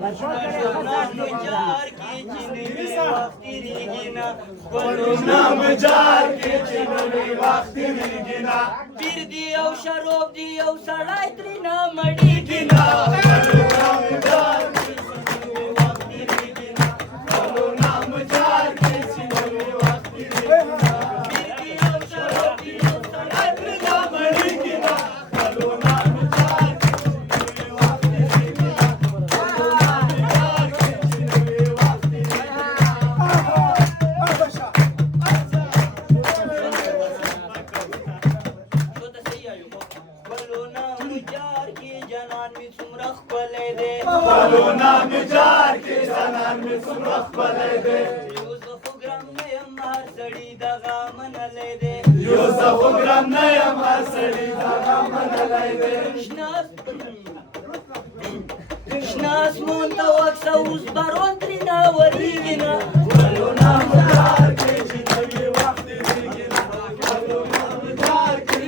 نام جار کی چنوی وقتی ریگینا خپلو نام جار کی چنوی وقتی ریگینا پیر دی او شروب دی او سړی ترینا مړیږینا خپلو نام جار کی چنوی وقتی ریگینا خپلو نام جار کی چنوی وقتی ریگینا پیر دی او شروب دی او سړی ترینا مړیږینا خپلو نام جار کی چنوی وقتی ریگینا خپلو نام جار کې جانان مې څومره ښکلی دی یو زه خو ګرم نه یم هر سړي دغه منلی دی یو زه خو ګرم نه یم هر سړي دغه منلی دی شنه اسمان ته وکسه اوس باران ترېنه ورېږي نه خپلو نام جار کې چې نوي وخت تېرېږي نه خپلو نام جار کې